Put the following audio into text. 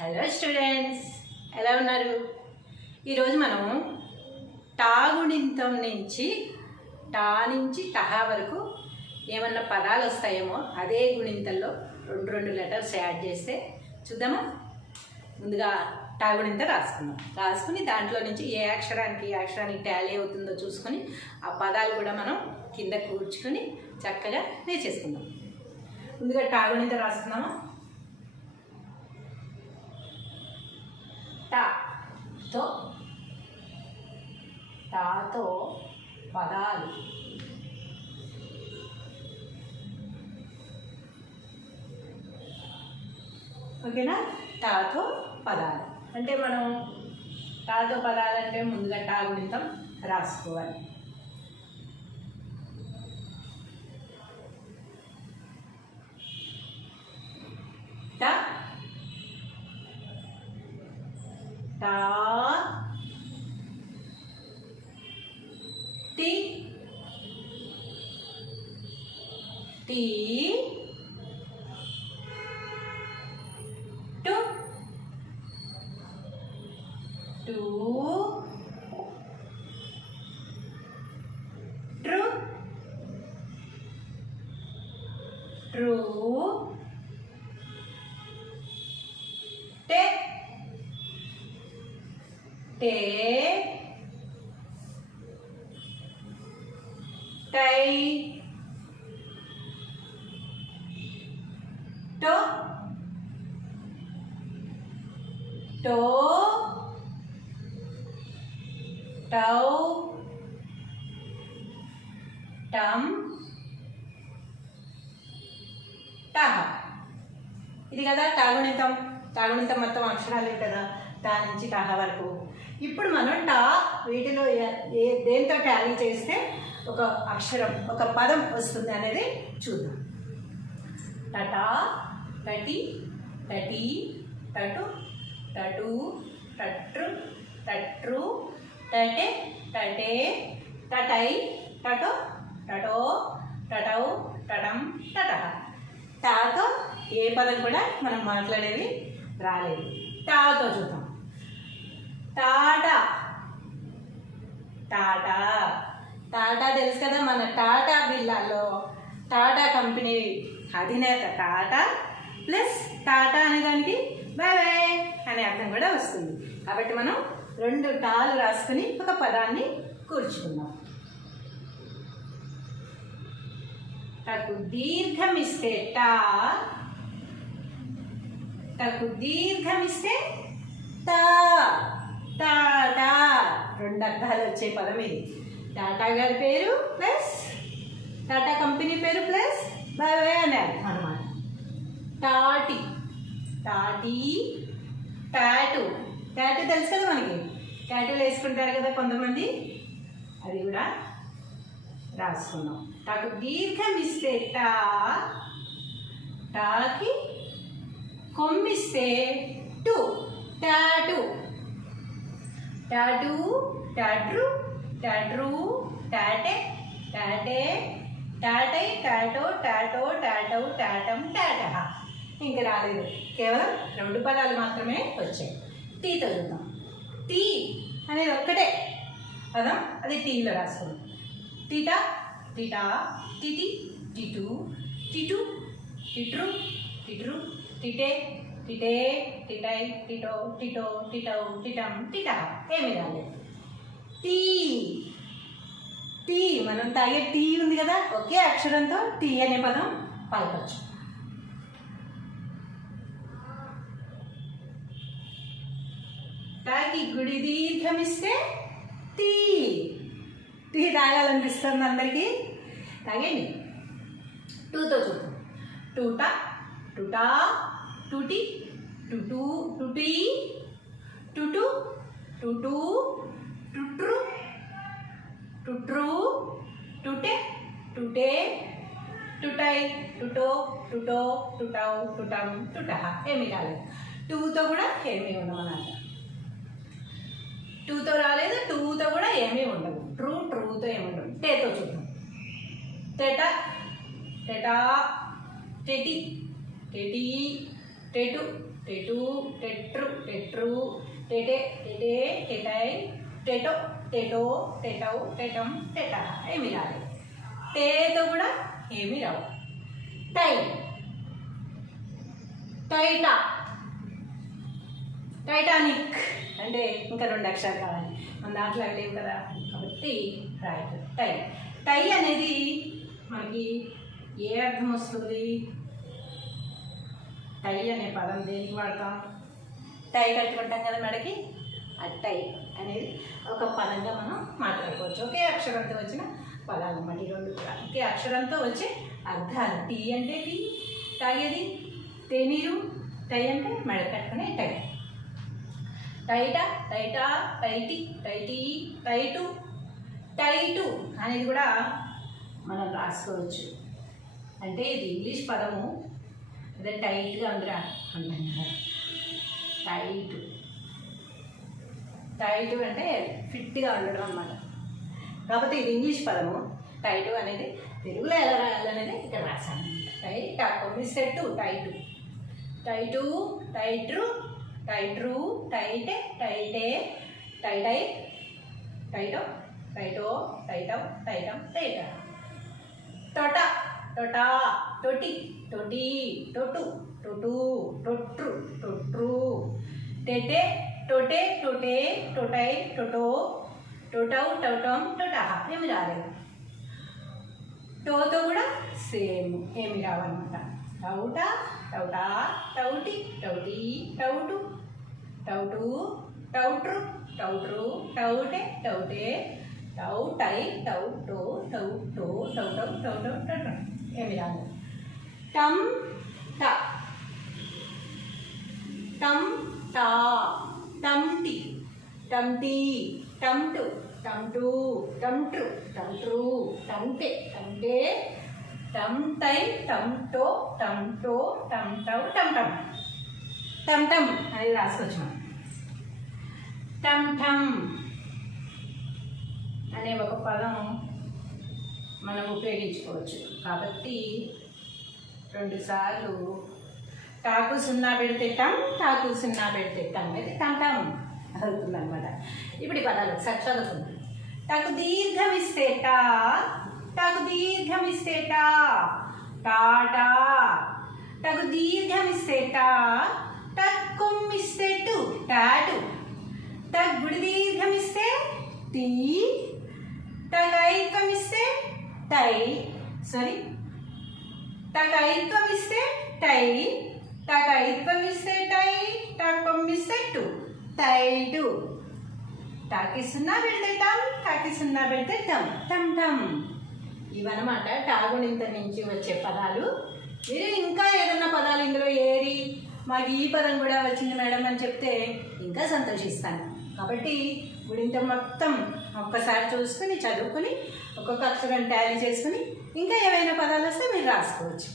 Hello students, ఎలా ఉన్నారు? ఈరోజు మనం టా గుణింతం నుంచి టహా వరకు ఏమన్నా పదాలు వస్తాయేమో అదే గుణింతంలో రెండు లెటర్స్ యాడ్ చేస్తే చూద్దామా. ముందుగా టా గుణింతం రాసుకుని దాంట్లో నుంచి ఏ అక్షరానికి టాలీ అవుతుందో చూసుకొని ఆ పదాలు కూడా మనం కింద కూర్చుకొని చక్కగా నేర్చేసుకుందాం. ముందుగా టా గుణింతం రాసుకుందామా. టాతో పదాలు. ఓకేనా? టాతో పదాలు అంటే మనం టాతో పదాలు అంటే ముందుగా టా గుణింతం రాసుకోవాలి. టా టా టీ టీ టు టూ ట్రూ ట్రూ టే టే టై టో టో టౌ టమ్ టహ. ఇది కదా టాగుణితం. టాగుణితం మొత్తం అక్షరాలే కదా, టా నుంచి టహ వరకు. ఇప్పుడు మనం టా వీటిలో దేంతో టాలీ చేస్తే ఒక అక్షరం ఒక పదం వస్తుంది అనేది చూద్దాం. టటా టటి టటి టటు టటు టట్రు టట్రు టటే టటే టటై టటో టటో టటౌ టటం టటహ. టాతో ఏ పదం కూడా మనం మాట్లాడేది రాలేదు. టాతో చూద్దాం. టాటా టాటా టాటా తెలుసు కదా, మన టాటా బిర్లాలో టాటా కంపెనీ అధినేత టాటా ప్లస్ టాటా అనేదానికి బాయ్ బాయ్ అనే అర్థం కూడా వస్తుంది. కాబట్టి మనం రెండు టాలు రాసుకుని ఒక పదాన్ని కూర్చుకుందాం. టకు దీర్ఘం ఇస్తే టా, టకు దీర్ఘం ఇస్తే టా. టాటా రెండు అర్థాలు వచ్చే పదం ఇది. టాటా గారి పేరు ప్లస్ టాటా కంపెనీ పేరు ప్లస్ బాయ్ అని అర్థం అనమాట. టాటి టాటీ టాటూ టాటూ తెలుసు కదా మనకి, టాటూలు వేసుకుంటారు కదా కొంతమంది, అది కూడా రాసుకున్నాం. టాకు దీర్ఘం ఇస్తే టా, టాకి కొమ్మిస్తే టు టాటూ. టాటూ టాట్రు టాట్రు టాటే టాటే టాటై టాటో టాటో టాటౌ టాటం టాటహ. ఇంకా రాలేదు, కేవలం రెండు పదాలు మాత్రమే వచ్చాయి. టీతో చూద్దాం. టీ అనేది ఒక్కటే పదం, అది టీలో రాసుకుందాం. టీటా టీటా టిటి టిటు టిటు టిట్రు టిట్రు టిటే టిటే టిటై టిటో టిటో టిటౌ టిటం టిటహ. ఏమి రాలేదు. టీ టీ మనం తాగే టీ ఉంది కదా, ఒకే అక్షరంతో టీ అనే పదం పలకొచ్చు. టాకి గుడి దీర్ఘం ఇస్తే టీ. టీ తాగాలనిపిస్తుంది అందరికీ, తాగండి. టూతో చూద్దాం. టూటా టుటా టుటి టుటు టుటి టుటు టుటు టుట్రు టుట్రు టుటే టుటే టుటై టుటో టుటో టుటౌ టుటం టుటహ. ఏమి రాలేదు. టూతో కూడా ఏమీ ఉండవన్నమాట. టూతో రాలేదు, టూతో కూడా ఏమీ ఉండవు. ట్రూతో ఏమి ఉండవు. టేతో చూద్దాం. టెట టెటా టెటి టెటి టెటు టెటు టెట్రు టెట్రు టెటే టెటే టెటై టెటో టెటో టెటౌ టెటం టెట ఏమి రాలేదు. టేతో కూడా ఏమి రావు. టై టైటా టైటానిక్ అంటే ఇంకా 2 అక్షరాలు కావాలి, మన దాంట్లో లేవు కదా, కాబట్టి రైట్. టై టై అనేది మనకి ఏ అర్థం వస్తుంది? టై అనే పదం దేనికి వాడతాం? టై కట్టుకుంటాం కదా మెడకి, ఆ టై అనేది ఒక పదంగా మనం మాట్లాడుకోవచ్చు. ఒకే అక్షరంతో వచ్చిన పదాలు అన్నమాట ఈ 2 కూడా. ఒకే అక్షరంతో వచ్చే అర్థాలు. టీ అంటే టీ, తాగేది, తేనీరు. టై అంటే మెడ కట్టుకునే టై. టైటా టైటా టైటి టైటీ టైటు టైటు అనేది కూడా మనం రాసుకోవచ్చు. అంటే ఇది ఇంగ్లీష్ పదము, అదే టైట్గా ఉందిరా అంటాం కదా, టైటు. టైటు అంటే ఫిట్గా ఉండడం అన్నమాట. కాకపోతే ఇది ఇంగ్లీష్ పదము. టైటు అనేది తెలుగులో ఎలా రాయాలనేది ఇక్కడ రాశాను. టైటా కొమ్మిసెట్టు టైటు టైటు టైట్రు టైట్రు టైటే టైటే టైటై టైటో టైటో టైటం టైటం టైట. టొట టొటా టొటి టొటి టొటు టొటు టొట్రు టొట్రు టెటే టొటే టొటే టొటై టొటో టొటౌ టౌటం టొటహ ఏమి రాలేదు. టోతో కూడా సేమ్ ఏమి రావన్నమాట. టౌట టౌటా టౌటి టౌటి టౌటు టౌటు టౌట్రు టౌట్రు టౌటే టౌటే టౌటై టౌటో టౌటో టౌటౌ టౌటౌ టౌటం ఏమి రాదు. టం ట టం టా టంటి టంటీ టంటు టంటు టంట్రు టంట్రు టంటే టంటే టంటై టంటో టంటో టంటౌ టంటం టంటం అనేది రాసుకోవచ్చు మనం. టంటం అనే ఒక పదం మనం ఉపయోగించుకోవచ్చు. కాబట్టి 2 సార్లు టాకు 0 పెడితే టం, టాకు 0 పెడితే టం అయితే టంటం అవుతుందన్నమాట. ఇప్పుడు ఈ పదాలు ఒకసారి చదువుకుందాం. టాకు దీర్ఘం ఇస్తే టా, టాకు దీర్ఘం ఇస్తే టా టాటా. టాకు దీర్ఘం ఇస్తే టా, టక్కుమ్మిస్తే టు టాటు. గుడి దీర్ఘం ఇస్తే టీ, టకైత్వం ఇస్తే టై, సారీ టకైత్వం ఇస్తే టై, టకైత్వం ఇస్తే టై, టక్కొమ్మిస్తే టు టైటు. టాకి 0 పెడితే టం, టాకి 0 పెడితే టం టం టం. ఇవన్నమాట టాగుణింత నుంచి వచ్చే పదాలు. మీరు ఇంకా ఏదన్నా పదాలు ఇందులో ఏరి మాకు ఈ పదం కూడా వచ్చింది మేడం అని చెప్తే ఇంకా సంతోషిస్తాను. కాబట్టి గుణింతం మొత్తం ఒక్కసారి చూసుకుని చదువుకుని ఒక్కొక్క అక్షరం టాలీ చేసుకుని ఇంకా ఏవైనా పదాలు వస్తే మీరు రాసుకోవచ్చు.